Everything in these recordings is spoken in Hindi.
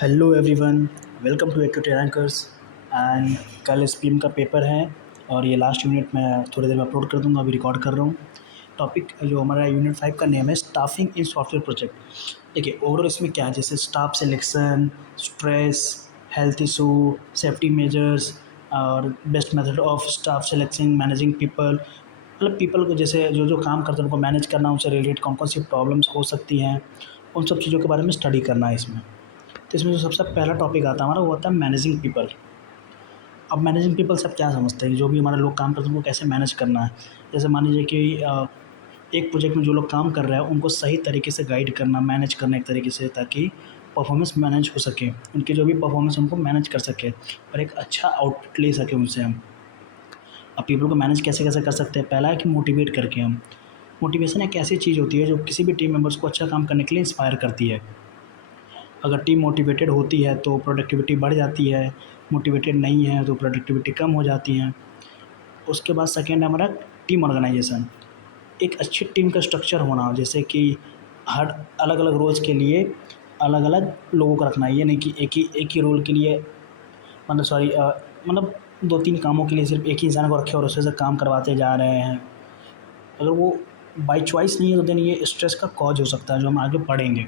Hello everyone, welcome to equity rankers. And कल एसपीएम का पेपर है और ये लास्ट यूनिट मैं थोड़ी देर में अपलोड कर दूंगा। अभी रिकॉर्ड कर रहा हूँ। टॉपिक जो हमारा यूनिट 5 का नेम है स्टाफिंग इन सॉफ्टवेयर प्रोजेक्ट। देखिए ओवरऑल इसमें क्या है, जैसे staff selection, stress, health issue, safety measures और best method of staff selection, managing people. मतलब पीपल को जैसे जो जो काम करते हैं उनको मैनेज करना, उनसे रिलेटेड कौन कौन सी प्रॉब्लम्स हो सकती हैं, उन सब चीज़ों के बारे में स्टडी करना है इसमें। तो इसमें जो सबसे पहला टॉपिक आता है हमारा वो होता है मैनेजिंग पीपल। अब मैनेजिंग पीपल सब क्या समझते हैं, जो भी हमारे लोग काम करते हैं उनको कैसे मैनेज करना है। जैसे मान लीजिए कि एक प्रोजेक्ट में जो लोग काम कर रहे हैं उनको सही तरीके से गाइड करना, मैनेज करना एक तरीके से, ताकि परफॉर्मेंस मैनेज हो सके, उनकी जो भी परफॉर्मेंस उनको मैनेज कर सके और एक अच्छा आउटपुट ले सके उनसे हम। अब पीपल को मैनेज कैसे कैसे कर सकते हैं, पहला है कि मोटिवेट करके हम। मोटिवेशन एक ऐसी चीज़ होती है जो किसी भी टीम मेंबर्स को अच्छा काम करने के लिए इंस्पायर करती है। अगर टीम मोटिवेटेड होती है तो प्रोडक्टिविटी बढ़ जाती है, मोटिवेटेड नहीं है तो प्रोडक्टिविटी कम हो जाती है। उसके बाद सेकेंड है हमारा टीम ऑर्गेनाइजेशन। एक अच्छी टीम का स्ट्रक्चर होना, जैसे कि हर अलग अलग रोल्स के लिए अलग अलग लोगों को रखना। ये नहीं कि एक ही रोल के लिए, मतलब सॉरी, मतलब दो तीन कामों के लिए सिर्फ एक ही इंसान को रखे और उससे से काम करवाते जा रहे हैं। अगर वो बाई चॉइस नहीं है तो देन ये स्ट्रेस का कॉज हो सकता है, जो हम आगे पढ़ेंगे।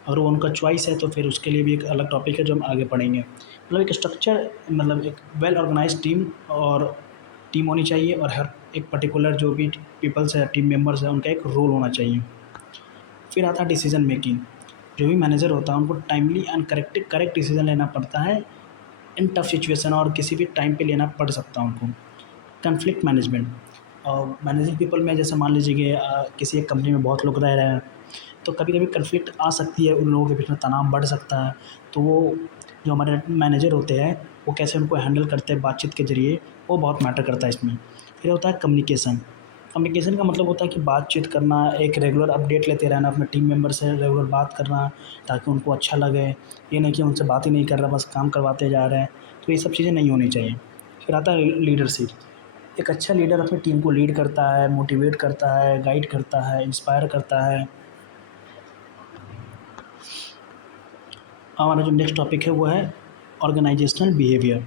अगर वो उनका चॉइस है तो फिर उसके लिए भी एक अलग टॉपिक है जो हम आगे पढ़ेंगे। मतलब एक स्ट्रक्चर, मतलब एक वेल ऑर्गेनाइज्ड टीम और टीम होनी चाहिए, और हर एक पर्टिकुलर जो भी पीपल्स है, टीम मेंबर्स हैं, उनका एक रोल होना चाहिए। फिर आता है डिसीजन मेकिंग। जो भी मैनेजर होता है उनको टाइमली एंड करेक्ट डिसीजन लेना पड़ता है इन टफ सिचुएशन, और किसी भी टाइम पे लेना पड़ सकता है उनको। Conflict management. और मैनेजिंग पीपल में जैसे मान लीजिए कि किसी एक कंपनी में बहुत लोग रह रहे हैं, तो कभी कभी कन्फ्लिक्ट आ सकती है, उन लोगों के बीच में तनाव बढ़ सकता है। तो वो जो हमारे मैनेजर होते हैं वो कैसे उनको हैंडल करते हैं बातचीत के ज़रिए, वो बहुत मैटर करता है इसमें। फिर होता है कम्युनिकेशन। कम्युनिकेशन का मतलब होता है कि बातचीत करना, एक रेगुलर अपडेट लेते रहना, अपने टीम मेंबर से रेगुलर बात करना ताकि उनको अच्छा लगे। ये नहीं कि उनसे बात ही नहीं कर रहा, बस काम करवाते जा रहे हैं। तो ये सब चीज़ें नहीं होनी चाहिए। फिर आता है लीडरशिप। एक अच्छा लीडर अपनी टीम को लीड करता है, मोटिवेट करता है, गाइड करता है, इंस्पायर करता है। हमारा जो नेक्स्ट टॉपिक है वो है ऑर्गेनाइजेशनल बिहेवियर।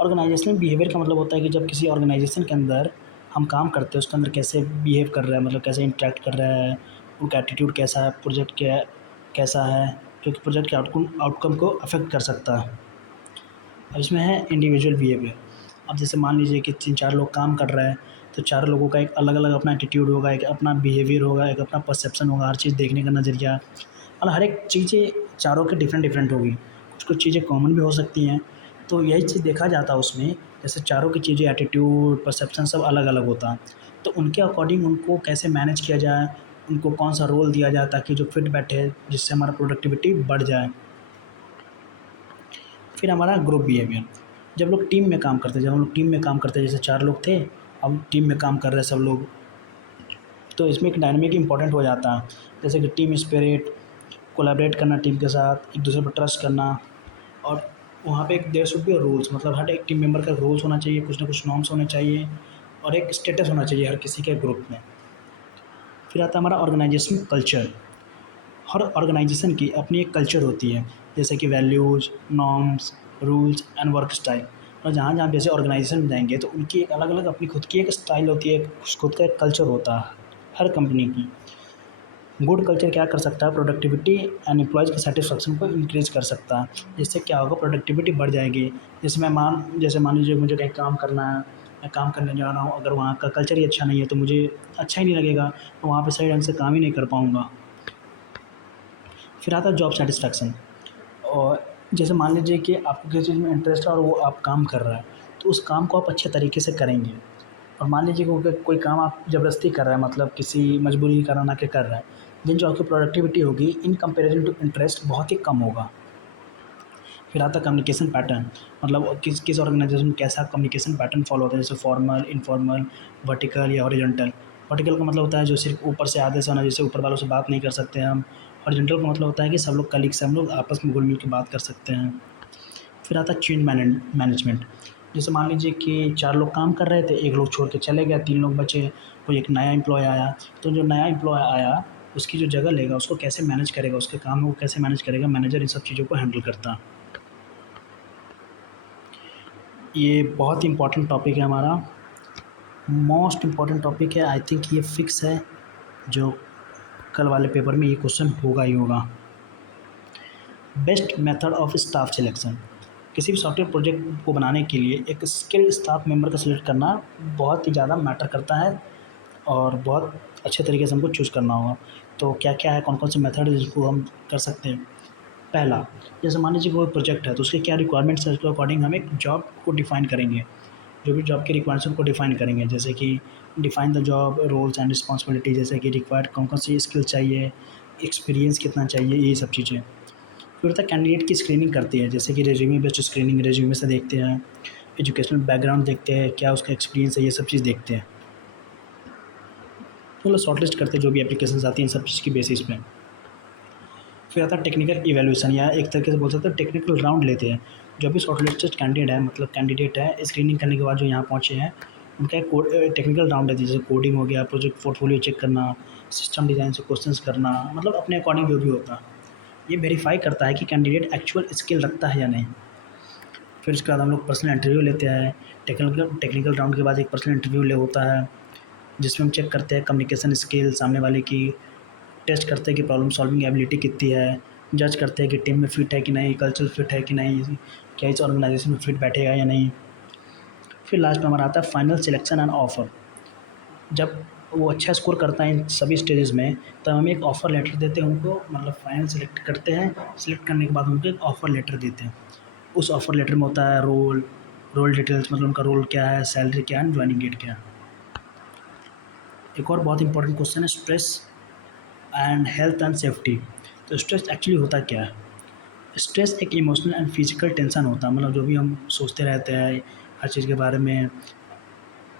ऑर्गेनाइजेशनल बिहेवियर का मतलब होता है कि जब किसी ऑर्गेनाइजेशन के अंदर हम काम करते हैं उसके अंदर कैसे बिहेव कर रहा है, मतलब कैसे इंटरेक्ट कर रहा है, उनका एटीट्यूड कैसा है, प्रोजेक्ट क्या कैसा है, जो कि प्रोजेक्ट के आउटकम को अफेक्ट कर सकता है। अब इसमें है इंडिविजुअल बिहेवियर। अब जैसे मान लीजिए कि तीन चार लोग काम कर रहे हैं, तो चारों लोगों का एक अलग अलग अपना एटीट्यूड होगा, एक अपना बिहेवियर होगा, एक अपना परसेप्शन होगा, हर चीज़ देखने का नज़रिया, मतलब हर एक चीज़ें चारों की डिफरेंट डिफरेंट होगी। कुछ कुछ चीज़ें कॉमन भी हो सकती हैं। तो यही चीज़ देखा जाता है उसमें, जैसे चारों की चीज़ें एटीट्यूड परसेप्शन सब अलग अलग होता है। तो उनके अकॉर्डिंग उनको कैसे मैनेज किया जाए, उनको कौन सा रोल दिया जाए ताकि जो फिट बैठे, जिससे हमारा प्रोडक्टिविटी बढ़ जाए। फिर हमारा ग्रुप बिहेवियर। जब लोग टीम में काम करते हैं, जब हम लोग टीम में काम करते हैं, जैसे चार लोग थे, अब टीम में काम कर रहे हैं सब लोग, तो इसमें एक डायनामिक इंपॉर्टेंट हो जाता है। जैसे कि टीम स्पिरिट, कोलैबोरेट करना टीम के साथ, एक दूसरे पर ट्रस्ट करना। और वहाँ पे एक देयर शुड बी रूल्स, मतलब हर एक टीम मेंबर का रूल्स होना चाहिए, कुछ ना कुछ नॉर्म्स होने चाहिए, और एक स्टेटस होना चाहिए हर किसी के ग्रुप में। फिर आता है हमारा ऑर्गेनाइजेशन कल्चर। हर ऑर्गेनाइजेशन की अपनी एक कल्चर होती है, जैसे कि values, norms, rules and work style. और जहाँ जहाँ जैसे ऑर्गेनाइजेशन में जाएंगे तो उनकी एक अलग अलग अपनी खुद की एक स्टाइल होती है, खुद का एक कल्चर होता है हर कंपनी की। गुड कल्चर क्या कर सकता है, प्रोडक्टिविटी एंड एम्प्लॉयज़ की सेटिस्फेक्शन को इंक्रीज़ कर सकता है। जिससे क्या होगा, प्रोडक्टिविटी बढ़ जाएगी। जैसे मान लीजिए मुझे कहीं काम करना है, मैं काम करने जा रहा हूँ, अगर वहाँ का कल्चर ही अच्छा नहीं है तो मुझे अच्छा ही नहीं लगेगा, तो वहाँ पे सही ढंग से काम ही नहीं कर पाऊँगा। फिर आता है जॉब सेटिस्फैक्शन। और जैसे मान लीजिए कि आपको किसी चीज़ में इंटरेस्ट है और वो आप काम कर रहा है, तो उस काम को आप अच्छे तरीके से करेंगे। और मान लीजिए कि कोई काम आप ज़बरदस्ती कर रहे हैं, मतलब किसी मजबूरी के कारण आके कर रहे हैं, देन जो आपकी प्रोडक्टिविटी होगी इन कंपैरिजन टू इंटरेस्ट बहुत ही कम होगा। फिर आता है कम्युनिकेशन पैटर्न। मतलब किस किस ऑर्गेनाइजेशन में कैसा कम्युनिकेशन पैटर्न फॉलो होता है, जैसे फॉर्मल, इनफॉर्मल, वर्टिकल या हॉरिजॉन्टल। वर्टिकल का मतलब होता है जो सिर्फ ऊपर से आधे से होना, जैसे ऊपर वालों से बात नहीं कर सकते हम। हॉरिजॉन्टल का मतलब होता है कि सब लोग कलीग से हम लोग आपस में घुल मिल के बात कर सकते हैं। फिर आता है चेंज मैनेजमेंट। जैसे मान लीजिए कि चार लोग काम कर रहे थे, एक लोग छोड़ के चले गए, तीन लोग बचे, कोई एक नया एम्प्लॉय आया। तो जो नया एम्प्लॉय आया उसकी जो जगह लेगा उसको कैसे मैनेज करेगा, उसके काम को कैसे मैनेज करेगा, मैनेजर इन सब चीज़ों को हैंडल करता है। ये बहुत इंपॉर्टेंट टॉपिक है हमारा, मोस्ट इम्पॉर्टेंट टॉपिक है। आई थिंक ये फिक्स है, जो कल वाले पेपर में ये क्वेश्चन होगा ही होगा। Best method of staff selection. किसी भी सॉफ्टवेयर प्रोजेक्ट को बनाने के लिए एक स्किल्ड स्टाफ मेंबर का सिलेक्ट करना बहुत ही ज़्यादा मैटर करता है और बहुत अच्छे तरीके से हमको चूज़ करना होगा। तो क्या क्या है, कौन कौन से मेथड है जिसको हम कर सकते हैं। पहला, जैसे मान लीजिए कोई प्रोजेक्ट है तो उसके क्या रिक्वायरमेंट्स है, उसके अकॉर्डिंग हम एक जॉब को डिफ़ाइन करेंगे। जो भी जॉब की रिक्वायरमेंट्स को डिफ़ाइन करेंगे, जैसे कि define the job roles and responsibility, जैसे कि रिक्वायर्ड कौन कौन सी स्किल चाहिए, एक्सपीरियंस कितना चाहिए, ये सब चीज़ें। फिर होता है कैंडिडेट की स्क्रीनिंग करती है, जैसे कि रेज्यूमे बेस्ड स्क्रीनिंग, रेज्यूमे से देखते हैं, एजुकेशनल बैकग्राउंड देखते हैं, क्या उसका एक्सपीरियंस है, ये सब चीज़ देखते हैं। मतलब शॉर्टलिस्ट करते हैं जो भी एप्लीकेशंस आती हैं इन सब चीज़ की बेसिस पे। फिर आता है टेक्निकल इवैल्यूएशन, या एक तरीके से बोल सकते हैं टेक्निकल राउंड लेते हैं। जो भी शॉर्टलिस्टेड कैंडिडेट है, मतलब कैंडिडेट है, स्क्रीनिंग करने के बाद जो यहाँ पहुँचे हैं, उनका एक टेक्निकल राउंड है, जैसे कोडिंग हो गया, प्रोजेक्ट पोर्टफोलियो चेक करना, सिस्टम डिज़ाइन से क्वेश्चंस करना, मतलब अपने अकॉर्डिंग जो भी होता है। ये वेरीफाई करता है कि कैंडिडेट एक्चुअल स्किल रखता है या नहीं। फिर उसके बाद हम लोग पर्सनल इंटरव्यू लेते हैं। टेक्निकल राउंड के बाद एक पर्सनल इंटरव्यू ले होता है, जिसमें हम चेक करते हैं कम्युनिकेशन स्किल सामने वाले की, टेस्ट करते हैं कि प्रॉब्लम सॉल्विंग एबिलिटी कितनी है, जज करते हैं कि टीम में फिट है कि नहीं, कल्चरल फिट है कि नहीं, क्या इस ऑर्गेनाइजेशन में फिट बैठेगा या नहीं। फिर लास्ट में हमारा आता है फाइनल सिलेक्शन एंड ऑफर। जब वो अच्छा स्कोर करता है इन सभी स्टेजेस में, तब हमें एक ऑफ़र लेटर देते हैं उनको, मतलब फाइनल सेलेक्ट करते हैं, सेलेक्ट करने के बाद उनको एक ऑफ़र लेटर देते हैं। उस ऑफ़र लेटर में होता है रोल डिटेल्स, मतलब उनका रोल क्या है, सैलरी क्या है, जॉइनिंग डेट क्या है। एक और बहुत इंपॉर्टेंट क्वेश्चन है stress and health and safety. तो स्ट्रेस एक्चुअली होता क्या है? स्ट्रेस एक इमोशनल एंड फिजिकल टेंशन होता है, मतलब जो भी हम सोचते रहते हैं हर चीज़ के बारे में।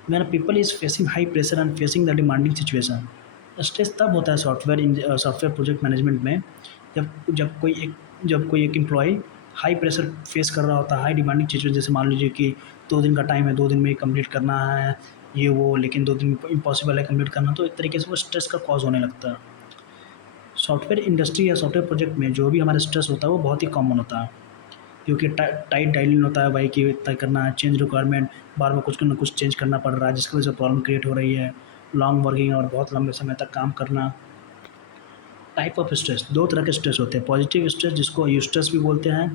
When people is facing high pressure and facing the demanding situation. Stress तब होता है सॉफ्टवेयर प्रोजेक्ट मैनेजमेंट में, जब जब कोई एक एम्प्लॉय हाई प्रेशर फेस कर रहा होता है, हाई डिमांडिंग सिचुएशन। जैसे मान लीजिए कि 2 दिन का टाइम है, 2 दिन में ही कंप्लीट करना है ये वो, लेकिन 2 दिन में इम्पॉसिबल है कंप्लीट करना, तो एक तरीके से वो स्ट्रेस का कॉज़ होने लगता है। सॉफ्टवेयर इंडस्ट्री या सॉफ्टवेयर प्रोजेक्ट में जो भी हमारा स्ट्रेस होता है वो बहुत ही कॉमन होता है, क्योंकि टाइट डेडलाइन होता है भाई, कि तय करना है, चेंज रिक्वायरमेंट, बार बार कुछ ना कुछ चेंज करना पड़ रहा है, जिसकी वजह से प्रॉब्लम क्रिएट हो रही है। लॉन्ग वर्किंग और बहुत लंबे समय तक काम करना। टाइप ऑफ स्ट्रेस, दो तरह के स्ट्रेस होते हैं, पॉजिटिव स्ट्रेस जिसको यूस्ट्रेस भी बोलते हैं,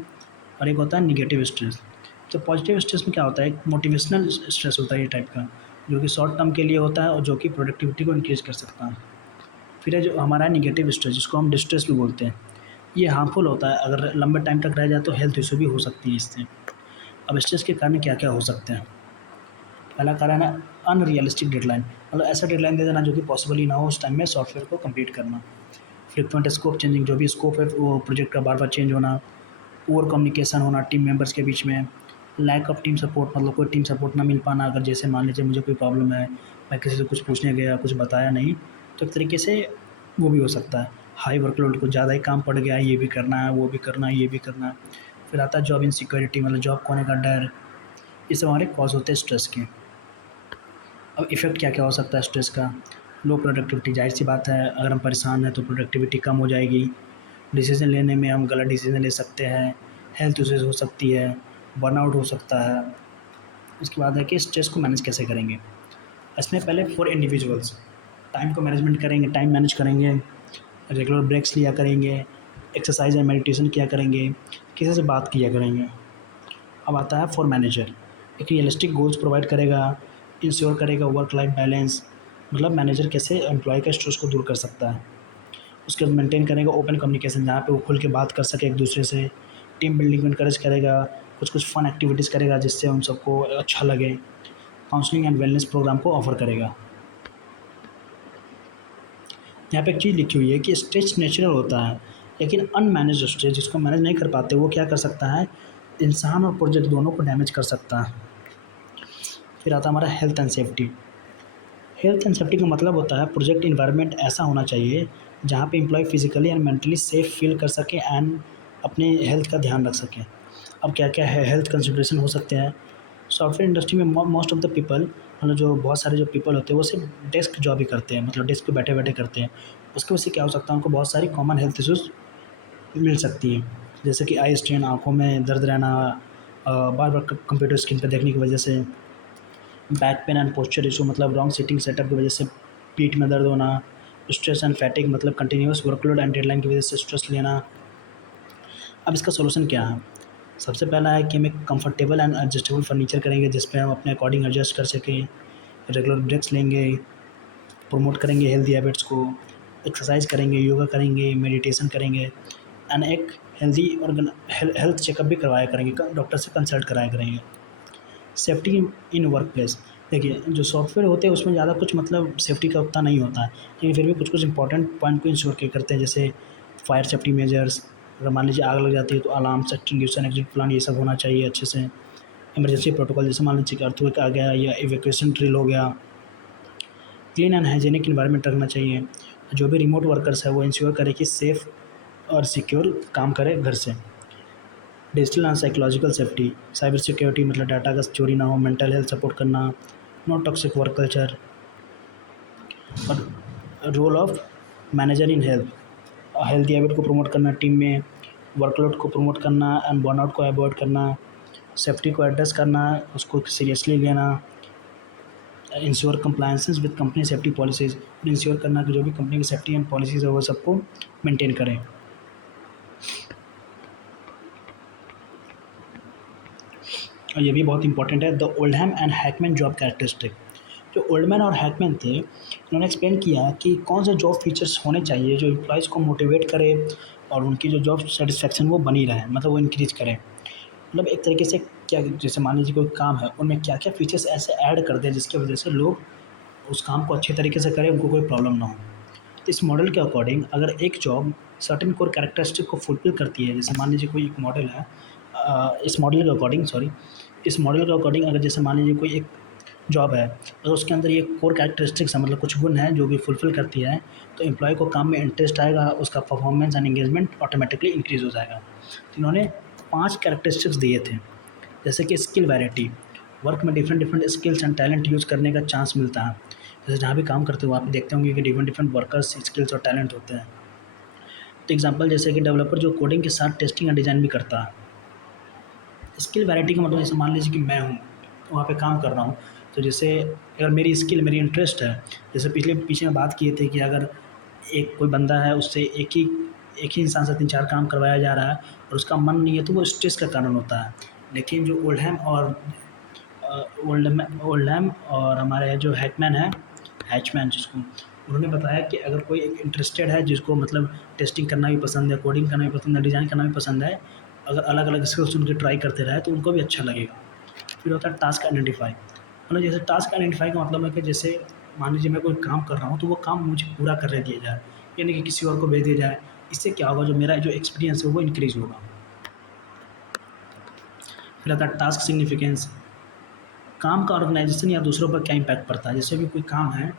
और एक होता है निगेटिव स्ट्रेस। तो पॉजिटिव स्ट्रेस में क्या होता है, एक मोटिवेशनल स्ट्रेस होता है ये टाइप का, जो कि शॉर्ट टर्म के लिए होता है और जो कि प्रोडक्टिविटी को इंक्रीज कर सकता है। फिर है जो हमारा निगेटिव स्ट्रेस, जिसको हम डिस्ट्रेस भी बोलते हैं। ये हार्मफुल होता है, अगर लंबे टाइम तक रह जाए तो हेल्थ इशू भी हो सकती है इससे। अब स्ट्रेस के कारण क्या क्या हो सकते हैं। पहला कारण है अनरियलिस्टिक डेडलाइन, मतलब ऐसा डेडलाइन दे देना जो कि पॉसिबल ही ना हो उस टाइम में सॉफ्टवेयर को कंप्लीट करना। फ्रिक्वेंट स्कोप चेंजिंग, जो भी स्कोप है वो प्रोजेक्ट का बार बार चेंज होना। पुअर कम्युनिकेशन होना टीम मेंबर्स के बीच में। लैक ऑफ टीम सपोर्ट, मतलब कोई टीम सपोर्ट ना मिल पाना, अगर जैसे मान लीजिए मुझे कोई प्रॉब्लम है, मैं किसी से कुछ पूछने गया, कुछ बताया नहीं, तो एक तरीके से वो भी हो सकता है। हाई वर्कलोड, कुछ ज़्यादा ही काम पड़ गया है, ये भी करना है, वो भी करना है, ये भी करना है। फिर आता है जॉब इनसिक्योरिटी, मतलब जॉब खोने का डर। ये सब हमारे कॉज होते हैं स्ट्रेस के। अब इफ़ेक्ट क्या क्या हो सकता है स्ट्रेस का। लो प्रोडक्टिविटी, जाहिर सी बात है, अगर हम परेशान हैं तो प्रोडक्टिविटी कम हो जाएगी। डिसीज़न लेने में हम गलत डिसीज़न ले सकते हैं। हेल्थ इश्यूज़ हो सकती है, बर्नआउट हो सकता है। उसके बाद है कि स्ट्रेस को मैनेज कैसे करेंगे। इसमें पहले फॉर इंडिविजुअल्स, टाइम को मैनेजमेंट करेंगे, टाइम मैनेज करेंगे, रेगुलर ब्रेक्स लिया करेंगे, एक्सरसाइज या मेडिटेशन किया करेंगे, किसी से बात किया करेंगे। अब आता है फॉर मैनेजर, एक रियलिस्टिक गोल्स प्रोवाइड करेगा, इंश्योर करेगा वर्क लाइफ बैलेंस, मतलब मैनेजर कैसे एम्प्लॉय का स्ट्रेस को दूर कर सकता है। उसके बाद मेंटेन करेगा ओपन कम्युनिकेशन, जहाँ पे वो खुल के बात कर सके एक दूसरे से। टीम बिल्डिंग को इनकरेज करेगा, कुछ कुछ फन एक्टिविटीज़ करेगा जिससे उन सबको अच्छा लगे। काउंसलिंग एंड वेलनेस प्रोग्राम को ऑफर करेगा। यहाँ पे एक चीज़ लिखी हुई है कि स्ट्रेस नेचुरल होता है, लेकिन अनमैनेज स्ट्रेस, जिसको मैनेज नहीं कर पाते, वो क्या कर सकता है, इंसान और प्रोजेक्ट दोनों को डैमेज कर सकता है। फिर आता है हमारा health and safety. Health and safety का मतलब होता है प्रोजेक्ट इन्वायरमेंट ऐसा होना चाहिए जहाँ पे employ physically and mentally safe feel कर सके एंड अपने हेल्थ का ध्यान रख सकें। अब क्या क्या है हेल्थ कंसिडरेशन हो सकते हैं। सॉफ्टवेयर इंडस्ट्री में मोस्ट ऑफ द पीपल, मतलब जो बहुत सारे जो पीपल होते हैं वो सिर्फ डेस्क जॉब ही करते हैं, मतलब डेस्क पे बैठे बैठे करते हैं। उसकी वजह से क्या हो सकता है, उनको बहुत सारी कॉमन हेल्थ इश्यूज़ मिल सकती हैं, जैसे कि आई स्ट्रेन, आँखों में दर्द रहना, बार बार कंप्यूटर स्क्रीन पर देखने की वजह से, back pain and posture issue मतलब रॉन्ग सीटिंग सेटअप की वजह से पीठ में दर्द होना, स्ट्रेस एंड फैटिग मतलब कंटिन्यूअस वर्कलोड एंड डेडलाइन की वजह से स्ट्रेस लेना। अब इसका सॉल्यूशन क्या है? सबसे पहला है कि हम एक कंफर्टेबल एंड एडजस्टेबल फर्नीचर करेंगे जिस पे हम अपने अकॉर्डिंग एडजस्ट कर सकें, रेगुलर ब्रेक्स लेंगे, प्रमोट करेंगे हेल्दी हैबिट्स को, एक्सरसाइज करेंगे, योगा करेंगे, मेडिटेशन करेंगे, एंड एक हेल्दी और हेल्थ चेकअप भी करवाया करेंगे, डॉक्टर से कंसल्ट कराया करेंगे। सेफ्टी इन वर्क प्लेस, देखिए जो सॉफ्टवेयर होते हैं उसमें ज़्यादा कुछ मतलब सेफ्टी का उतना नहीं होता है, लेकिन फिर भी कुछ कुछ इंपॉर्टेंट पॉइंट को इंश्योर के करते हैं, जैसे फायर सेफ्टी मेजर्स, अगर मान लीजिए आग लग जाती है तो अलार्म, एक्सटिंग्विशर, एग्जिट प्लान ये सब होना चाहिए अच्छे से। इमरजेंसी प्रोटोकॉल, जैसे मान लीजिए कि अर्थक्वेक आ गया या इवैक्यूएशन ड्रिल हो गया। क्लीन एंड हाइजीनिक इन्वायरमेंट रखना चाहिए। जो भी रिमोट वर्कर्स है वो इंश्योर करे कि सेफ़ और सिक्योर काम करे घर से। Digital and psychological safety, cyber security मतलब डाटा का चोरी ना हो, मेंटल हेल्थ सपोर्ट करना, नो टॉक्सिक वर्क कल्चर। और role of manager in health, healthy habit को प्रमोट करना टीम में, वर्कलोड को प्रमोट करना एंड बर्नआउट को अवॉइड करना, सेफ्टी को एड्रेस करना, उसको सीरियसली लेना, ensure compliances with company safety policies, ensure करना कि जो भी कंपनी की सेफ्टी एंड पॉलिसीज़ है वो सबको मेंटेन करें। और ये भी बहुत इंपॉर्टेंट है, the Oldham and Hackman job characteristic. जो ओल्डमैन और हैकमैन थे उन्होंने एक्सप्लेन किया कि कौन से जॉब फीचर्स होने चाहिए जो एम्प्लॉयज़ को मोटिवेट करे और उनकी जो जॉब सेटिस्फैक्शन वो बनी रहे, मतलब वो इंक्रीज़ करें। मतलब एक तरीके से क्या, जैसे मान लीजिए कोई काम है उनमें क्या क्या फीचर्स ऐसे ऐड कर दें जिसकी वजह से लोग उस काम को अच्छे तरीके से करें, उनको कोई प्रॉब्लम ना हो। तो इस मॉडल के अकॉर्डिंग अगर एक जॉब सर्टेन कोर कैरेक्टरिस्टिक को फुलफिल करती है, जैसे मान लीजिए कोई एक मॉडल है, इस मॉडल के अकॉर्डिंग सॉरी इस मॉडल के अकॉर्डिंग अगर जैसे मान लीजिए कोई एक जॉब है, अगर उसके अंदर ये कोर कैरेक्टरिस्टिक्स है, मतलब कुछ गुण हैं जो भी फुलफिल करती है, तो एम्प्लॉय को काम में इंटरेस्ट आएगा, उसका performance and engagement automatically increase हो जाएगा। तो इन्होंने 5 कैरेक्टरिस्टिक्स दिए थे, जैसे कि स्किल वैरायटी, वर्क में different different skills and talent use करने का चांस मिलता है। जैसे जहाँ भी काम करते हो वहाँ पे देखते होंगे कि डिफरेंट डिफरेंट वर्कर्स स्किल्स और टैलेंट होते हैं। तो एग्जांपल जैसे कि डेवलपर जो कोडिंग के साथ टेस्टिंग एंड डिज़ाइन भी करता है। स्किल वैरायटी का मतलब जैसे मान लीजिए कि मैं हूँ, वहाँ पे काम कर रहा हूँ, तो जैसे अगर मेरी स्किल मेरी इंटरेस्ट है, जैसे पीछे में बात किए थे कि अगर एक कोई बंदा है उससे एक ही इंसान से 3-4 काम करवाया जा रहा है और उसका मन नहीं है तो वो स्ट्रेस का कारण होता है। लेकिन जो ओल्डहैम और हमारे जो हैकमैन है, हैचमैन जिसको, उन्होंने बताया कि अगर कोई एक इंटरेस्टेड है जिसको मतलब टेस्टिंग करना भी पसंद है, कोडिंग करना भी पसंद है, डिज़ाइन करना भी पसंद है, अगर अलग-अलग स्किल्स उनके ट्राई करते रहे तो उनको भी अच्छा लगेगा। फिर होता है टास्क आइडेंटिफाई, मतलब जैसे टास्क आइडेंटिफाई का मतलब है कि जैसे मान लीजिए मैं कोई काम कर रहा हूँ तो वो काम मुझे पूरा करने दिया जाए, ये नहीं कि किसी और को भेज दिया जाए। इससे क्या होगा, जो मेरा जो एक्सपीरियंस है वो इंक्रीज़ होगा। फिर आता है टास्क सिग्निफिकेंस, काम का ऑर्गेनाइजेशन या दूसरों पर क्या इम्पैक्ट पड़ता है। जैसे भी कोई काम है,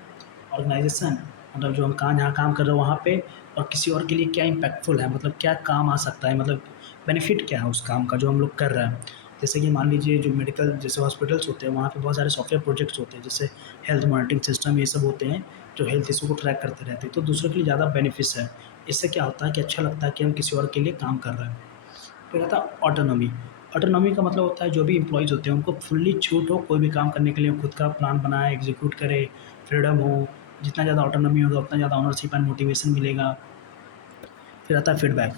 ऑर्गेनाइजेशन मतलब जो हम काम जहाँ काम कर रहे हो वहाँ पे, और किसी और के लिए क्या इम्पैक्टफुल है, मतलब क्या काम आ सकता है, मतलब बेनिफिट क्या है उस काम का जो हम लोग कर रहे हैं। जैसे कि मान लीजिए जो मेडिकल जैसे हॉस्पिटल्स होते हैं वहाँ पे बहुत सारे सॉफ्टवेयर प्रोजेक्ट्स होते हैं, जैसे हेल्थ मॉनिटरिंग सिस्टम ये सब होते हैं जो हेल्थ इशू को ट्रैक करते रहते हैं, तो दूसरों के लिए ज़्यादा बेनिफिट्स है। इससे क्या होता है कि अच्छा लगता है कि हम किसी और के लिए काम कर रहे हैं। फिर आता है ऑटोनॉमी। ऑटोनॉमी का मतलब होता है जो भी एम्प्लॉइज़ होते हैं उनको फुल्ली छूट हो कोई भी काम करने के लिए, खुद का प्लान बनाए, एग्जीक्यूट करे, फ्रीडम हो। जितना ज़्यादा ऑटोनॉमी होगा उतना ज़्यादा ओनरशिप एंड मोटिवेशन मिलेगा। फिर आता है फीडबैक,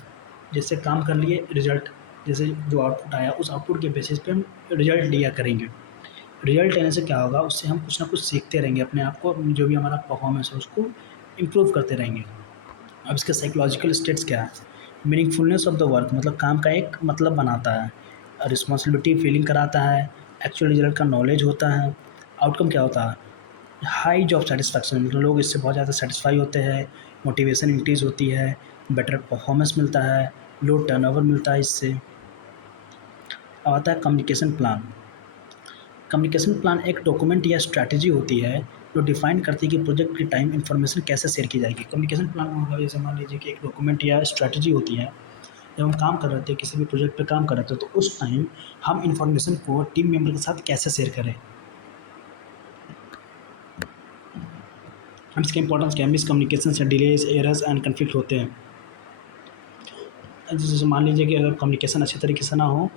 जैसे काम कर लिए रिजल्ट, जैसे जो आउटपुट आया उस आउटपुट के बेसिस पे हम रिजल्ट लिया करेंगे। रिजल्ट लेने से क्या होगा, उससे हम कुछ ना कुछ सीखते रहेंगे, अपने आप को जो भी हमारा परफॉर्मेंस है उसको इम्प्रूव करते रहेंगे। अब इसके साइकोलॉजिकल स्टेट्स क्या है, मीनिंगफुलनेस ऑफ द वर्क मतलब काम का एक मतलब बनाता है, रिस्पॉन्सिबिलिटी फीलिंग कराता है, एक्चुअल रिजल्ट का नॉलेज होता है। आउटकम क्या होता है, हाई जॉब सेटिस्फैक्शन मतलब लोग इससे बहुत ज़्यादा सेटिस्फाई होते हैं, मोटिवेशन इंक्रीज़ होती है, बेटर परफॉर्मेंस मिलता है, लो टर्नओवर मिलता है इससे। अब आता है कम्युनिकेशन प्लान। कम्युनिकेशन प्लान एक डॉक्यूमेंट या स्ट्रैटेजी होती है जो डिफाइन करती है कि प्रोजेक्ट की टाइम इन्फॉर्मेशन कैसे शेयर की जाएगी। कम्युनिकेशन प्लान का मतलब जैसे मान लीजिए कि एक डॉक्यूमेंट या स्ट्रैटेजी होती है, जब हम काम कर रहे थे किसी भी प्रोजेक्ट पे काम कर रहे थे तो उस टाइम हम इन्फॉर्मेशन को टीम मेंबर के साथ कैसे शेयर करें। अब इसका इंपॉर्टेंस क्या है, मिस कम्युनिकेशन से डिलेज, एरर्स एंड कन्फ्लिक्ट होते हैं। जैसे मान लीजिए कि अगर कम्युनिकेशन अच्छे तरीके से ना हो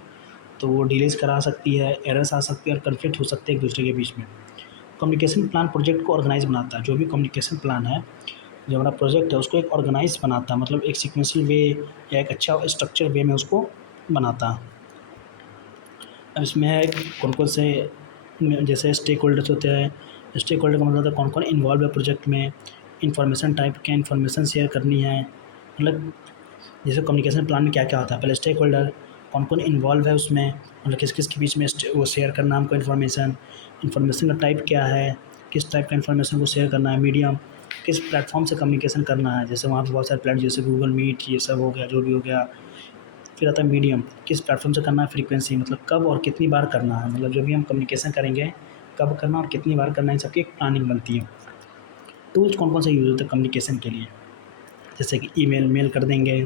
तो वो डिलेज करा सकती है, एरर्स आ सकती है और कन्फ्लिक्ट हो सकते हैं एक दूसरे के बीच में। कम्युनिकेशन प्लान प्रोजेक्ट को ऑर्गेनाइज बनाता है। जो भी कम्युनिकेशन प्लान है, जो हमारा प्रोजेक्ट है, उसको एक ऑर्गेनाइज बनाता है, मतलब एक सीक्वेंशियल वे या एक अच्छा स्ट्रक्चर वे में उसको बनाता है। अब इसमें है कौन कौन से, जैसे स्टेक होल्डर्स होते हैं। स्टेक होल्डर का मतलब होता है कौन कौन इन्वॉल्व है प्रोजेक्ट में, इंफॉर्मेशन टाइप, क्या इन्फॉर्मेशन शेयर करनी है, मतलब जैसे कम्युनिकेशन प्लान में क्या क्या होता है। पहले स्टेक होल्डर, कौन कौन इन्वॉल्व है उसमें, मतलब किस किस के बीच में वो शेयर करना है हमको इन्फॉर्मेशन। इन्फॉर्मेशन का टाइप क्या है, किस टाइप का इन्फॉर्मेशन को शेयर करना है। मीडियम, किस प्लेटफॉर्म से कम्युनिकेशन करना है, जैसे वहाँ पे बहुत सारे प्लेटफॉर्म जैसे गूगल मीट, ये सब हो गया, जो भी हो गया। फिर आता है मीडियम, किस प्लेटफॉर्म से करना है। फ्रीक्वेंसी, मतलब कब और कितनी बार करना है, मतलब जो भी हम कम्युनिकेशन करेंगे कब करना और कितनी बार करना है, इन सबकी एक प्लानिंग बनती है। टूल्स कौन कौन से यूज़ होते हैं कम्युनिकेशन के लिए, जैसे कि ईमेल, मेल कर देंगे,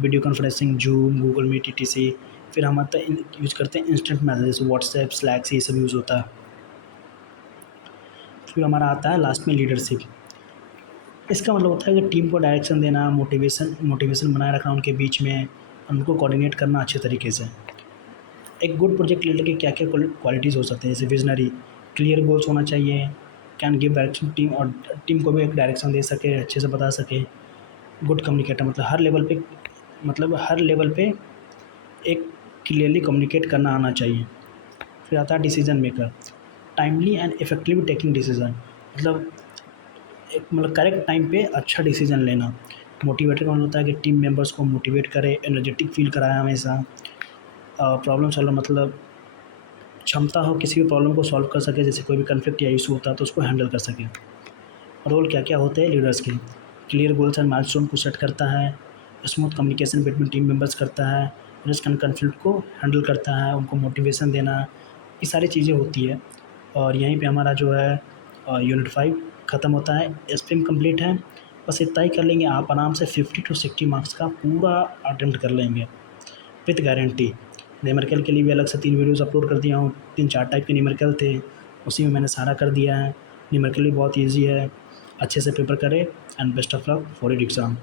video conferencing, Zoom, Google Meet, ETC. फिर हम आता है यूज़ करते हैं इंस्टेंट मैसेज, जैसे व्हाट्सएप, स्लैक्स, ये सब यूज़ होता है। फिर हमारा आता है लास्ट में लीडरशिप। इसका मतलब होता है कि टीम को डायरेक्शन देना, मोटिवेशन मोटिवेशन बनाए रखना उनके बीच में, उनको कोऑर्डिनेट करना अच्छे तरीके से। एक गुड प्रोजेक्ट लीडर के क्या क्या क्वालिटीज़ हो सकते हैं, जैसे विजनरी, क्लियर गोल्स होना चाहिए, कैन गिव डायरेक्शन टीम, और टीम को भी एक डायरेक्शन दे सके, अच्छे से बता सके। गुड कम्युनिकेटर, मतलब हर लेवल पे एक क्लियरली कम्युनिकेट करना आना चाहिए। फिर आता है decision maker, timely and effectively taking decision, मतलब करेक्ट टाइम पे अच्छा डिसीजन लेना। मोटिवेटर का मतलब होता है कि टीम मेंबर्स को मोटिवेट करे, एनर्जेटिक फील कराए हमेशा। प्रॉब्लम सॉल्वर, मतलब क्षमता हो किसी भी प्रॉब्लम को सॉल्व कर सके, जैसे कोई भी कन्फ्लिक्ट या इशू होता है तो उसको हैंडल कर सके। रोल क्या क्या होते हैं लीडर्स के, क्लियर गोल्स एंड माइलस्टोन को सेट करता है, smooth communication between team members करता है, रिस्क एंड कन्फ्लिक्ट को हैंडल करता है, उनको मोटिवेशन देना, ये सारी चीज़ें होती है। और यहीं पे हमारा जो है यूनिट 5 ख़त्म होता है, स्ट्रीम कंप्लीट है। बस इतना ही कर लेंगे आप आराम से 50 to 60 मार्क्स का पूरा अटेम्प्ट कर लेंगे विथ गारंटी। न्यूमेरिकल के लिए भी अलग से 3 वीडियोज़ अपलोड कर दिया हूँ, 3-4 टाइप के न्यूमेरिकल थे, उसी में मैंने सारा कर दिया है। न्यूमेरिकल भी बहुत ईज़ी है, अच्छे से पेपर करें and best of luck for your exam.